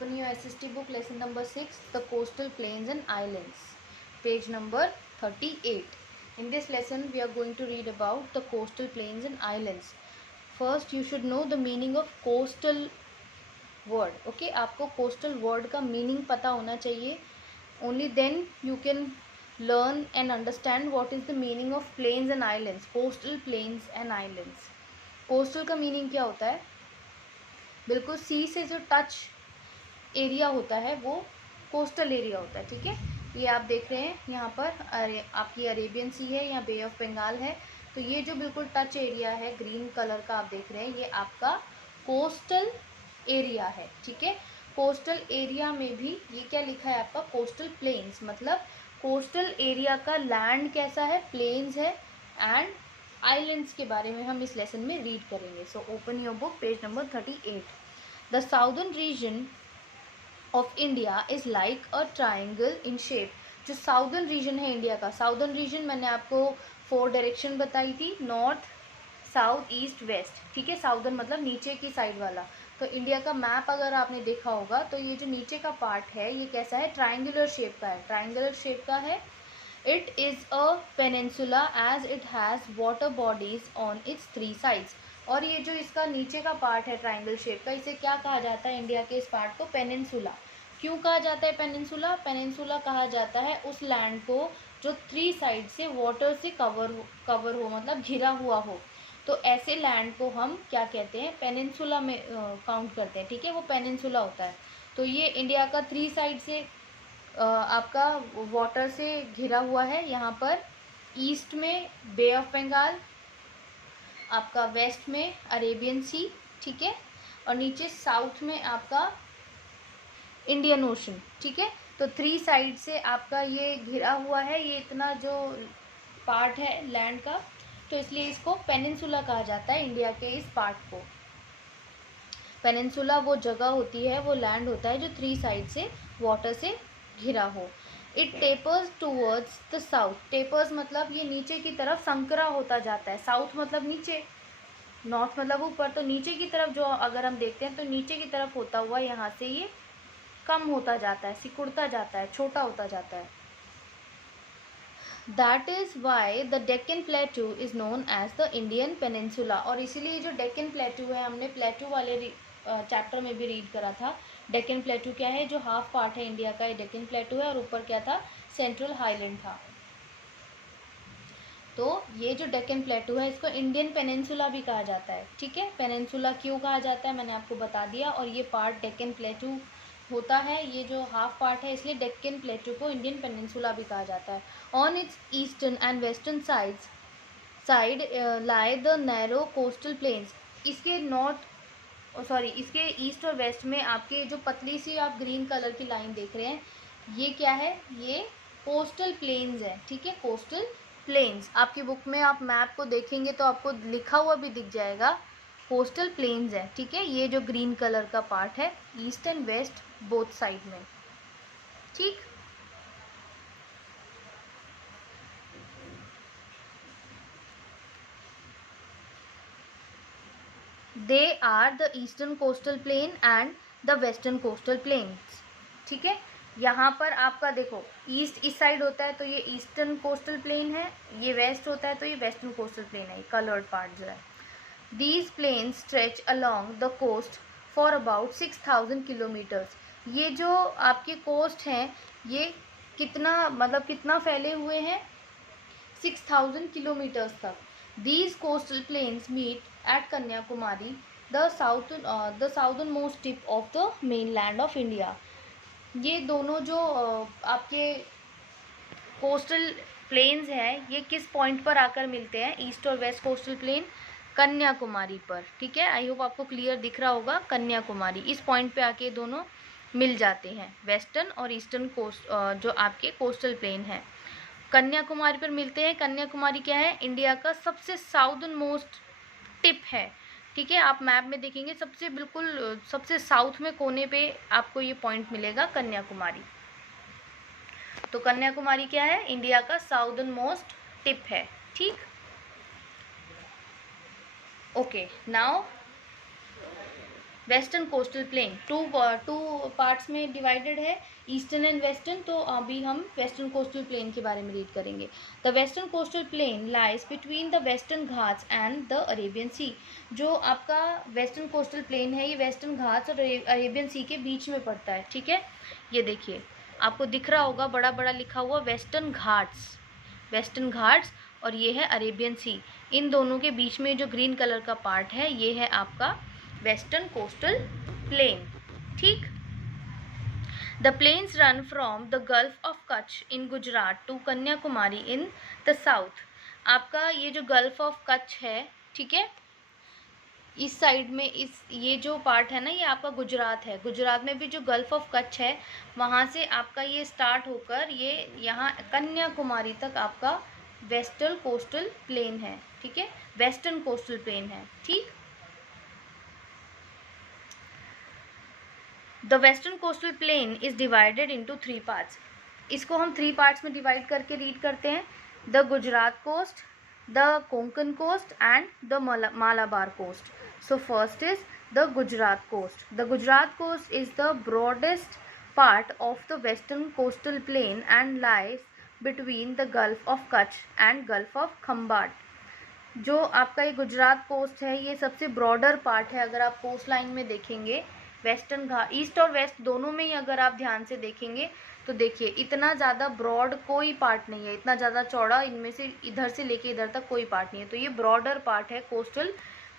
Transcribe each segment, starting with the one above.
open your SST book, lesson number 6, the coastal plains and islands, page number 38. In this lesson we are going to read about the coastal plains and islands. First you should know the meaning of coastal word. Okay, आपको coastal word का meaning पता होना चाहिए. Only then you can learn and understand what is the meaning of plains and islands, coastal plains and islands. Coastal का meaning क्या होता है? बिल्कुल सी से जो टच एरिया होता है वो कोस्टल एरिया होता है. ठीक है, ये आप देख रहे हैं यहाँ पर आपकी अरेबियन सी है, यहाँ बे ऑफ बंगाल है. तो ये जो बिल्कुल टच एरिया है ग्रीन कलर का आप देख रहे हैं, ये आपका कोस्टल एरिया है. ठीक है, कोस्टल एरिया में भी ये क्या लिखा है आपका कोस्टल प्लेन्स, मतलब कोस्टल एरिया का लैंड कैसा है, प्लेन्स है. एंड आइलैंड्स के बारे में हम इस लेसन में रीड करेंगे. So open your book, page number 38. The southern region of India is like a triangle in shape. जो साउदर्न रीजन है इंडिया का, साउदर्न रीजन मैंने आपको 4 डायरेक्शन बताई थी, नॉर्थ, साउथ, ईस्ट, वेस्ट. ठीक है, साउदर्न मतलब नीचे की साइड वाला. तो इंडिया का मैप अगर आपने देखा होगा तो ये जो नीचे का पार्ट है ये कैसा है, ट्राइंगुलर शेप का है, ट्राइंगुलर शेप का है. It is a peninsula as it has water bodies on its 3 sides. और ये जो इसका नीचे का पार्ट है ट्राइंगल शेप का, इसे क्या कहा जाता है इंडिया के इस पार्ट को, पेनिनसुला. क्यों कहा जाता है पेनिनसुला? पेनिनसुला कहा जाता है उस लैंड को जो 3 साइड से वाटर से कवर हो मतलब घिरा हुआ हो. तो ऐसे लैंड को हम क्या कहते हैं, पेनिनसुला में काउंट करते हैं. ठीक है, वो पेनिनसुला होता है. तो ये इंडिया का 3 साइड से आपका वाटर से घिरा हुआ है. यहाँ पर ईस्ट में बे ऑफ बंगाल, आपका वेस्ट में अरेबियन सी. ठीक है, और नीचे साउथ में आपका इंडियन ओशन. ठीक है, तो 3 साइड से आपका ये घिरा हुआ है, ये इतना जो पार्ट है लैंड का, तो इसलिए इसको पेनिनसुला कहा जाता है इंडिया के इस पार्ट को. पेनिनसुला वो जगह होती है, वो लैंड होता है जो 3 साइड से वाटर से घिरा हो. It tapers towards the south. Tapers मतलब ये नीचे की तरफ संकरा होता जाता है. साउथ मतलब नीचे, नॉर्थ मतलब ऊपर. तो नीचे की तरफ जो अगर हम देखते हैं तो नीचे की तरफ होता हुआ यहाँ से ये कम होता जाता है, सिकुड़ता जाता है, छोटा होता जाता है. That is why the Deccan plateau is known as the Indian peninsula. और इसीलिए जो डेक्कन प्लेटू है, हमने प्लेटू वाले चैप्टर में भी रीड करा था. डेक्कन प्लेटू क्या है, जो हाफ पार्ट है इंडिया का, ये डेक्कन प्लेटू है, और ऊपर क्या था, सेंट्रल हाईलैंड था. तो ये जो डेक्कन प्लेटू है इसको इंडियन पेनिनसुला भी कहा जाता है. ठीक है, पेनिनसुला क्यों कहा जाता है मैंने आपको बता दिया. और ये पार्ट डेक्कन प्लेटू होता है, ये जो हाफ पार्ट है, इसलिए डेक्कन प्लेटू को इंडियन पेनिनसुला भी कहा जाता है. On it's eastern and western side lie the narrow coastal planes. इसके इसके ईस्ट और वेस्ट में आपके जो पतली सी आप ग्रीन कलर की लाइन देख रहे हैं, ये क्या है, ये कोस्टल प्लेन्स है. ठीक है, कोस्टल प्लेन्स. आपकी बुक में आप मैप को देखेंगे तो आपको लिखा हुआ भी दिख जाएगा, कोस्टल प्लेन्स है. ठीक है, ये जो ग्रीन कलर का पार्ट है east and west both side में. ठीक, they are the eastern coastal plain and the western coastal plains. ठीक है, यहाँ पर आपका देखो ईस्ट इस साइड होता है तो ये ईस्टर्न कोस्टल प्लेन है, ये वेस्ट होता है तो ये वेस्टर्न कोस्टल प्लेन है, कलर्ड पार्ट जो है. These plains stretch along the coast for about 6000 kilometres. ये जो आपके कोस्ट हैं ये कितना मतलब कितना फैले हुए हैं, 6000 किलोमीटर्स तक. These coastal plains meet at Kanyakumari, the southern most tip of the mainland of India. ये दोनों जो आपके कोस्टल प्लेन्स हैं ये किस पॉइंट पर आकर मिलते हैं, ईस्ट और वेस्ट कोस्टल प्लेन, कन्याकुमारी पर. ठीक है, आई होप आपको क्लियर दिख रहा होगा. कन्याकुमारी इस पॉइंट पे आके दोनों मिल जाते हैं, वेस्टर्न और ईस्टर्न कोस्ट जो आपके कोस्टल प्लेन हैं कन्याकुमारी पर मिलते हैं. कन्याकुमारी क्या है, इंडिया का सबसे साउदर्न मोस्ट टिप है. ठीक है, आप मैप में देखेंगे सबसे बिल्कुल सबसे साउथ में कोने पे आपको ये पॉइंट मिलेगा कन्याकुमारी. तो कन्याकुमारी क्या है, इंडिया का साउदर्न मोस्ट टिप है. ठीक, okay. Now western coastal plane two parts में डिवाइडेड है, ईस्टर्न एंड वेस्टर्न। तो अभी हम वेस्टर्न कोस्टल प्लेन के बारे में रीड करेंगे। The western coastal plain lies between the western Ghats and the Arabian sea. जो आपका वेस्टर्न कोस्टल प्लेन है ये वेस्टर्न घाट्स और अरेबियन सी के बीच में पड़ता है, ठीक है। ये देखिए आपको दिख रहा होगा बड़ा बड़ा लिखा हुआ वेस्टर्न घाट्स, वेस्टर्न घाट्स, और ये है अरेबियन सी। इन दोनों के बीच में जो ग्रीन कलर का पार्ट है ये है आपका वेस्टर्न कोस्टल प्लेन, ठीक। The plains run from the gulf of Kutch in Gujarat to Kanyakumari in the south. आपका ये जो गल्फ ऑफ कच्छ है, ठीक है, इस साइड में इस ये जो पार्ट है ना ये आपका गुजरात है। गुजरात में भी जो गल्फ ऑफ कच्छ है वहाँ से आपका ये स्टार्ट होकर ये यहाँ कन्याकुमारी तक आपका वेस्टर्न कोस्टल प्लेन है, ठीक है, वेस्टर्न कोस्टल प्लेन है, ठीक। The western coastal plane is divided into 3 parts. इसको हम 3 पार्ट्स में डिवाइड करके रीड करते हैं। The Gujarat coast, the Konkan coast and the Malabar coast. So first is the Gujarat coast. The Gujarat coast is the broadest part of the western coastal plain and lies between the Gulf of Kutch and Gulf of Khambhat। जो आपका ये Gujarat coast है ये सबसे broader part है। अगर आप coast line में देखेंगे वेस्टर्न घाट, ईस्ट और वेस्ट दोनों में ही अगर आप ध्यान से देखेंगे तो देखिए इतना ज़्यादा ब्रॉड कोई पार्ट नहीं है, इतना ज़्यादा चौड़ा इनमें से इधर से लेके इधर तक कोई पार्ट नहीं है। तो ये ब्रॉडर पार्ट है कोस्टल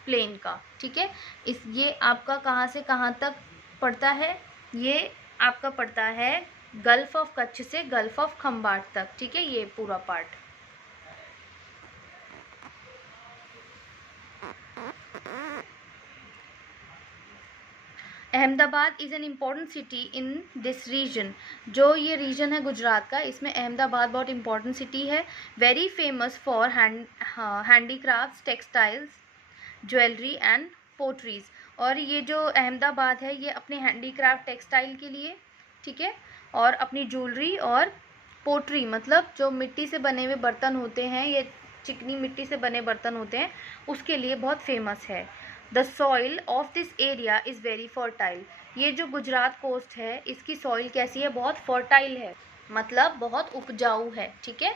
प्लेन का, ठीक है। ये आपका कहाँ से कहाँ तक पड़ता है, ये आपका पड़ता है गल्फ ऑफ कच्छ से गल्फ ऑफ खंबाट तक, ठीक है, ये पूरा part. Ahmedabad is an important city in this region. जो ये रीजन है गुजरात का इसमें अहमदाबाद बहुत इम्पॉर्टेंट सिटी है। Very famous for handicrafts, textiles, jewellery and potteries. और ये जो अहमदाबाद है ये अपने हैंडीक्राफ्ट टेक्सटाइल के लिए, ठीक है, और अपनी ज्वेलरी और पोट्री मतलब जो मिट्टी से बने हुए बर्तन होते हैं, ये चिकनी मिट्टी से बने बर्तन होते हैं, उसके लिए बहुत फेमस है। The soil of this area is very fertile. ये जो गुजरात कोस्ट है इसकी सॉइल कैसी है, बहुत फर्टाइल है, मतलब बहुत उपजाऊ है, ठीक है।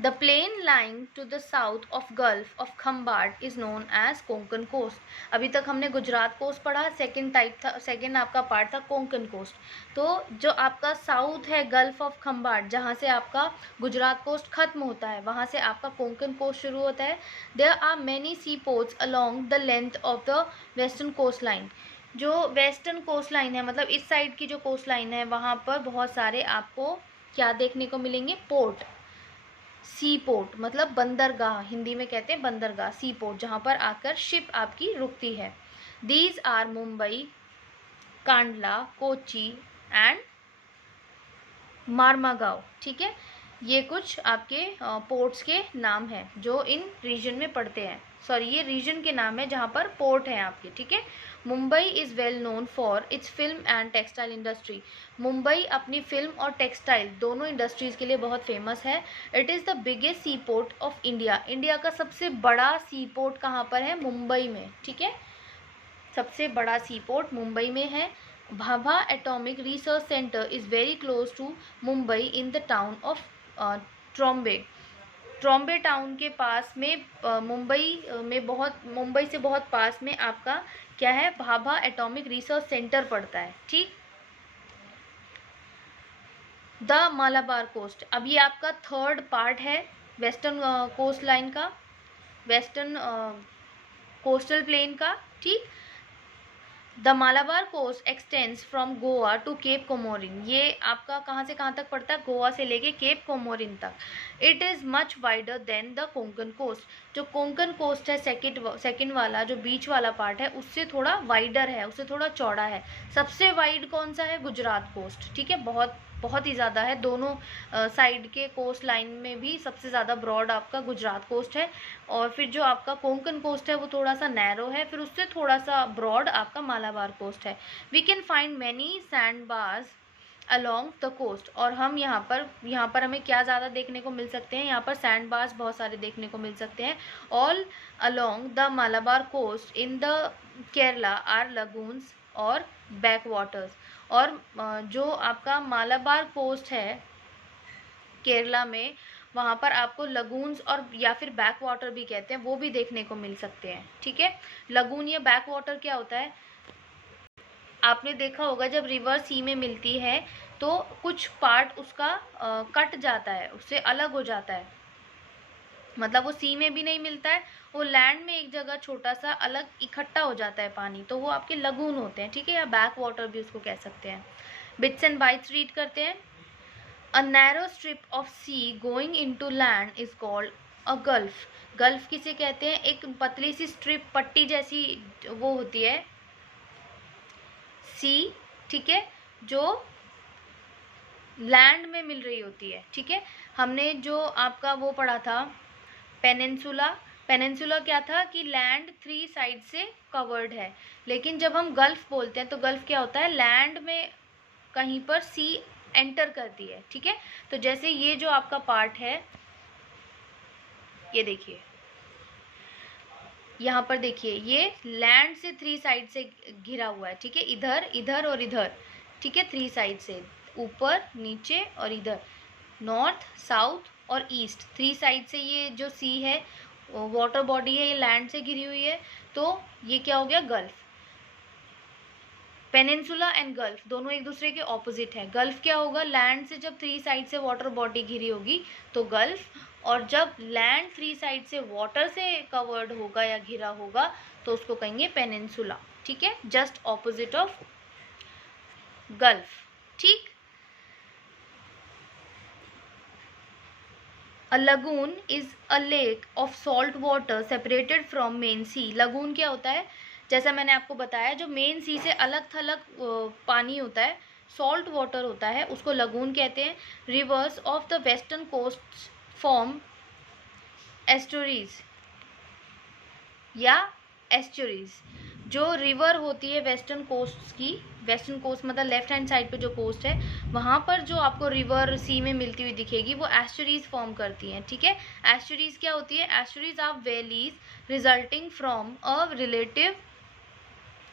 The plain lying to the south of gulf of Khambhat is known as Konkan coast. अभी तक हमने गुजरात कोस्ट पढ़ा, सेकेंड टाइप था, सेकेंड आपका पार्ट था कोंकण कोस्ट। तो जो आपका साउथ है गल्फ ऑफ खंबाट, जहाँ से आपका गुजरात कोस्ट खत्म होता है वहाँ से आपका कोंकण कोस्ट शुरू होता है। There are many sea ports along the length of the western coast line. जो वेस्टर्न कोस्ट लाइन है मतलब इस साइड की जो कोस्ट लाइन है वहाँ पर बहुत सारे आपको क्या देखने को मिलेंगे, पोर्ट, सी पोर्ट मतलब बंदरगाह, हिंदी में कहते हैं बंदरगाह, सी पोर्ट, जहाँ पर आकर शिप आपकी रुकती है। These are Mumbai, Kandla, Kochi and Marmagao, ठीक है। ये कुछ आपके पोर्ट्स के नाम हैं जो इन रीजन में पड़ते हैं। सॉरी, ये रीजन के नाम है जहाँ पर पोर्ट हैं आपके, ठीक है। Mumbai is well known for its film and textile industry. Mumbai अपनी फिल्म और टेक्सटाइल दोनों इंडस्ट्रीज़ के लिए बहुत फेमस है। It is the biggest sea port of India. India का सबसे बड़ा सी पोर्ट कहाँ पर है, मुंबई में, ठीक है, सबसे बड़ा सी पोर्ट मुंबई में है। Bhabha atomic research centre is very close to Mumbai in the town of Trombay. Trombay town के पास में मुंबई से बहुत पास में आपका क्या है, भाभा एटॉमिक रिसर्च सेंटर पड़ता है, ठीक। द मालाबार कोस्ट, अब ये आपका थर्ड पार्ट है वेस्टर्न कोस्ट लाइन का, वेस्टर्न कोस्टल प्लेन का, ठीक। The Malabar coast extends from Goa to Cape Comorin. ये आपका कहाँ से कहाँ तक पड़ता है, गोवा से लेके केप कोमोरिन तक। It is much wider than the Konkan coast. जो कोंकण कोस्ट है सेकेंड वाला जो बीच वाला पार्ट है उससे थोड़ा वाइडर है, उससे थोड़ा चौड़ा है। सबसे वाइड कौन सा है, गुजरात कोस्ट, ठीक है, बहुत ही ज़्यादा है। दोनों साइड के कोस्ट लाइन में भी सबसे ज़्यादा ब्रॉड आपका गुजरात कोस्ट है। और फिर जो आपका कोंकण कोस्ट है वो थोड़ा सा नैरो है, फिर उससे थोड़ा सा ब्रॉड आपका मालाबार कोस्ट है। We can find many sand bars along the coast. और हम यहाँ पर हमें क्या ज़्यादा देखने को मिल सकते हैं, यहाँ पर सैंड बार्स बहुत सारे देखने को मिल सकते हैं। All along the Malabar coast in the Kerala are lagoons और बैक वाटर्स। और जो आपका मालाबार कोस्ट है केरला में, वहाँ पर आपको लगून्स और या फिर बैक वाटर भी कहते हैं, वो भी देखने को मिल सकते हैं। ठीक है, लगून या बैक वाटर क्या होता है, आपने देखा होगा जब रिवर सी में मिलती है तो कुछ पार्ट उसका कट जाता है, उससे अलग हो जाता है, मतलब वो सी में भी नहीं मिलता है, वो लैंड में एक जगह छोटा सा अलग इकट्ठा हो जाता है पानी, तो वो आपके लगून होते हैं। ठीक है, या बैक वाटर भी उसको कह सकते हैं। बिट्स एंड बाइट्स रीड करते हैं। A narrow strip of sea going into land is called a gulf. Gulf किसे कहते हैं, एक पतली सी स्ट्रिप, पट्टी जैसी वो होती है सी, ठीक है, जो लैंड में मिल रही होती है। ठीक है, हमने जो आपका वो पढ़ा था पेनिनसुला, पेनिनसुला क्या था कि लैंड 3 साइड से कवर्ड है, लेकिन जब हम गल्फ बोलते हैं तो गल्फ क्या होता है, लैंड में कहीं पर सी एंटर करती है। ठीक है, तो जैसे ये जो आपका पार्ट है, ये देखिए यहाँ पर देखिए, ये लैंड से 3 साइड से घिरा हुआ है। ठीक है, इधर इधर और इधर। ठीक है, 3 साइड से, ऊपर नीचे और इधर, नॉर्थ साउथ और ईस्ट, 3 साइड से ये जो सी है, वाटर बॉडी है, ये लैंड से घिरी हुई है, तो ये क्या हो गया, गल्फ। पेनिनसुला एंड गल्फ दोनों एक दूसरे के ऑपोजिट है। गल्फ क्या होगा, लैंड से जब 3 साइड से वाटर बॉडी घिरी होगी तो गल्फ, और जब लैंड 3 साइड से वाटर से कवर्ड होगा या घिरा होगा तो उसको कहेंगे पेनिनसुला। ठीक है, जस्ट ऑपोजिट ऑफ गल्फ। ठीक, a lagoon is a lake of salt water separated from main sea. Lagoon क्या होता है, जैसा मैंने आपको बताया, जो मेन सी से अलग थलग पानी होता है, सॉल्ट वाटर होता है, उसको लगून कहते हैं। Rivers of the western coast form estuaries या एस्चुरीज। जो रिवर होती है वेस्टर्न कोस्ट की, वेस्टर्न कोस्ट मतलब लेफ्ट हैंड साइड पे जो कोस्ट है, वहाँ पर जो आपको रिवर सी में मिलती हुई दिखेगी वो एस्चुरीज फॉर्म करती हैं। ठीक है, एस्चुरीज क्या होती है, estuaries are valleys resulting from a relative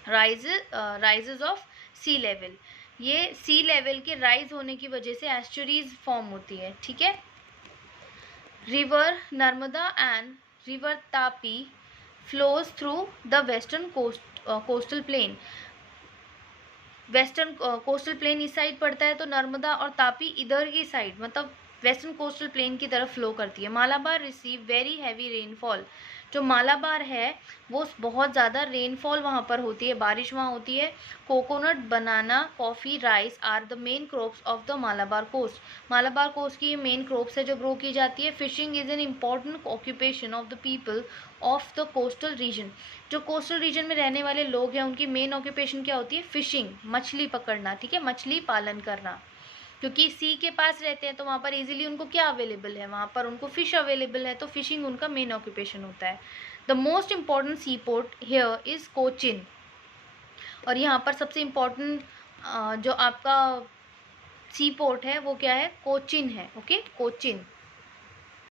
rises of sea level. ये सी लेवल के राइज होने की वजह से एस्चुरीज फॉर्म होती है। ठीक है, river Narmada and river Tapi flows through the western coastal plain। Western coastal plane इस साइड पड़ता है, तो नर्मदा और तापी इधर की साइड, मतलब वेस्टर्न कोस्टल प्लेन की तरफ फ्लो करती है। Malabar receive very heavy rainfall. जो मालाबार है वो बहुत ज़्यादा रेनफॉल वहाँ पर होती है, बारिश वहाँ होती है। Coconut, banana, coffee, rice are the main crops of the Malabar coast. Malabar coast की ये मेन क्रॉप्स है जो ग्रो की जाती है। Fishing is an important occupation of the people of the coastal region. जो कोस्टल रीजन में रहने वाले लोग हैं उनकी मेन ऑक्यूपेशन क्या होती है, फिशिंग, मछली पकड़ना। ठीक है, मछली पालन करना, क्योंकि सी के पास रहते हैं तो वहाँ पर इजीली उनको क्या अवेलेबल है, वहाँ पर उनको फिश अवेलेबल है, तो फिशिंग उनका मेन ऑक्यूपेशन होता है। The most important sea port here is Cochin. और यहाँ पर सबसे इम्पॉर्टेंट जो आपका सी पोर्ट है वो क्या है, कोचिन है। ओके, कोचिन।